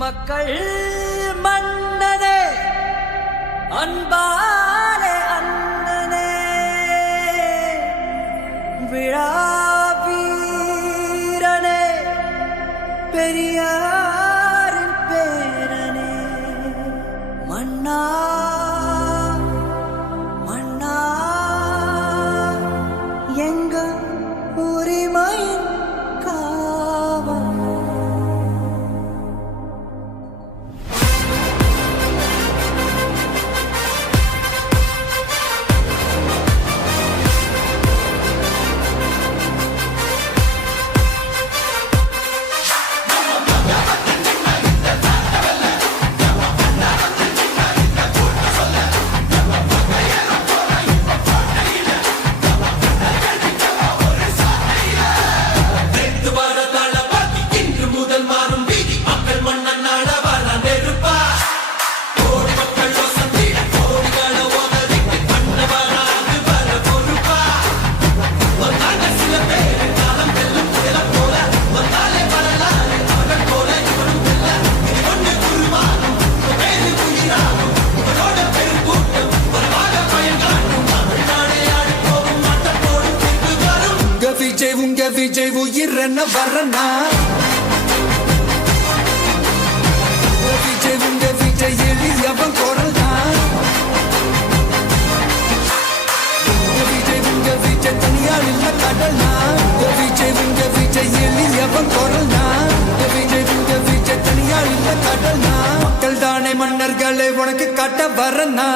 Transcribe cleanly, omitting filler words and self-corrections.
மக்கள் மன்னனே அன்பாலே அண்ணனே விழாவீரனே பெரியாரின் பேரனே மன்னா மன்னா எங்க உரிமையின் காவல். உங்க விஜய் உயிரன வரனா உங்க விஜய் எளியவன் குரல் தான் உங்க விஜய் தனியால் இல்ல கடல்னா உங்க விஜய் எளியவன் குரல் தான் உங்க விஜய் தனியால் இல்ல கடல்னா மக்கள் தானே மன்னர்களே உனக்கு காட்ட வரனா